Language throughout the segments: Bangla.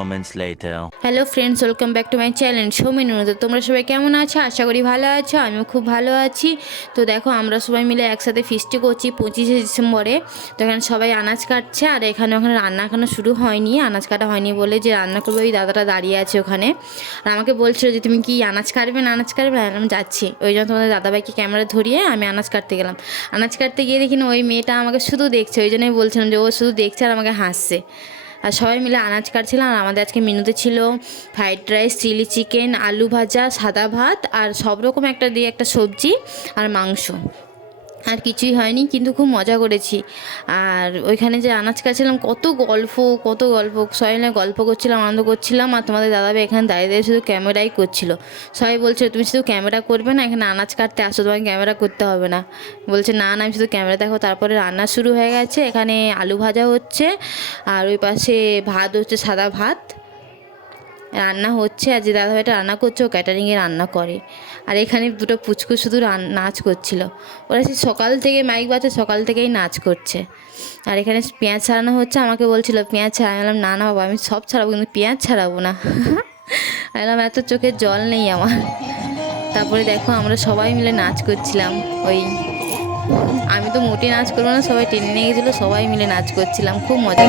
moments later. Hello friends, welcome back to my channel Souminu. তো তোমরা সবাই কেমন আছো? আশা করি ভালো আছো, আমিও খুব ভালো আছি। তো দেখো, আমরা সবাই মিলে একসাথে ফিস্টি করছি 25শে ডিসেম্বরে। তো এখানে সবাই আনাজ কাটছে, আর ওখানে রান্না এখনো শুরু হয়নি, আনাজ কাটা হয়নি বলে যে রান্না করবে ওই দাদাটা দাঁড়িয়ে আছে ওখানে। আর আমাকে বলছিল যে তুমি কি আনাজ কাটবে না আনাজ কাটবে না, আমি যাচ্ছি। ওই জন্য তোমাদের দাদাভাইকে ক্যামেরা ধরিয়ে আমি আনাজ কাটতে গেলাম। আনাজ কাটতে গিয়ে দেখি না ওই মেয়েটা আমাকে শুধু দেখছে, ওই জন্যই বলছিলাম যে ও শুধু দেখছে আর আমাকে হাসছে। আর সবাই মিলে আনাজ কাটছিলাম। আর আমাদের আজকে মেনুতে ছিল ফ্রাইড রাইস, চিলি চিকেন, আলু ভাজা, সাদা ভাত, আর সব রকম একটা দিয়ে একটা সবজি আর মাংস। আর কিছুই হয়নি, কিন্তু খুব মজা করেছি। আর ওইখানে যে আনাজ কাটছিলাম, কত গল্প, সবাই মিলে গল্প করছিলাম, আনন্দ করছিলাম। আর তোমাদের দাদাভাই এখানে দাঁড়িয়ে দাঁড়িয়ে শুধু ক্যামেরাই করছিল। সবাই বলছে তুমি শুধু ক্যামেরা করবে না, এখানে আনাজ কাটতে আসো, তোমাকে ক্যামেরা করতে হবে না। বলছে না না, আমি শুধু ক্যামেরা দেখো। তারপরে রান্না শুরু হয়ে গেছে, এখানে আলু ভাজা হচ্ছে, আর ওই পাশে ভাত হচ্ছে, সাদা ভাত রান্না হচ্ছে। আর যে দাদাভাইটা রান্না করছে ও ক্যাটারিংয়ে রান্না করে। আর এখানে দুটো পুচকু শুধু নাচ করছিল। ওরা সেই সকাল থেকে মাইক বাজছে, সকাল থেকেই নাচ করছে। আর এখানে পেঁয়াজ ছাড়ানো হচ্ছে, আমাকে বলছিল পেঁয়াজ ছাড়া। আমি বললাম না না বাবা, আমি সব ছাড়াবো, কিন্তু পেঁয়াজ ছাড়াবো না। আমি বললাম এত চোখের জল নেই আমার। তারপরে দেখো, আমরা সবাই মিলে নাচ করছিলাম। আমি তো মোটে নাচ করবো না, সবাই টেনে নিয়ে গেছিলো, সবাই মিলে নাচ করছিলাম, খুব মজা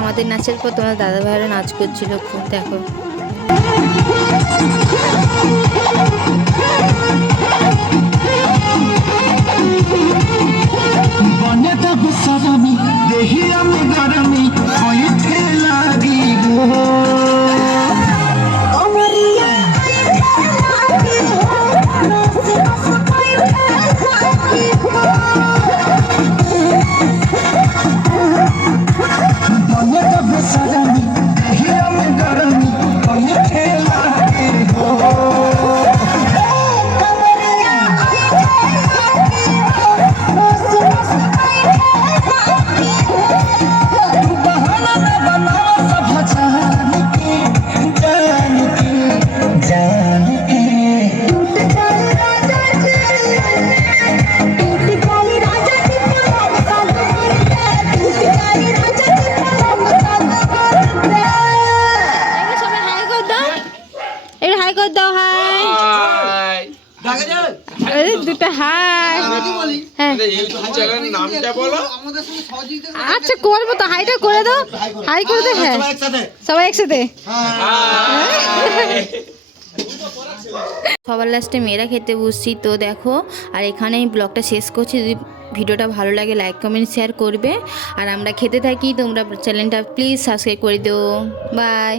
আমাদের নাচের পর তোমার দাদা ভাইয়েরা নাচ করছিল খুব, দেখো। দিতে হাই। হ্যাঁ ইউটিউব চ্যানেলের নামটা বলো। আচ্ছা করবো তো, হাইটা করে দাও, হাই করে দাও। হ্যাঁ সবাই একসাথে। সবার লাস্টে মেয়েরা খেতে বসছি তো দেখো। আর এখানেই ব্লগটা শেষ করছি। যদি ভিডিওটা ভালো লাগে লাইক কমেন্ট শেয়ার করবে। আর আমরা খেতে থাকি, তোমরা চ্যানেলটা প্লিজ সাবস্ক্রাইব করে দিও। বাই।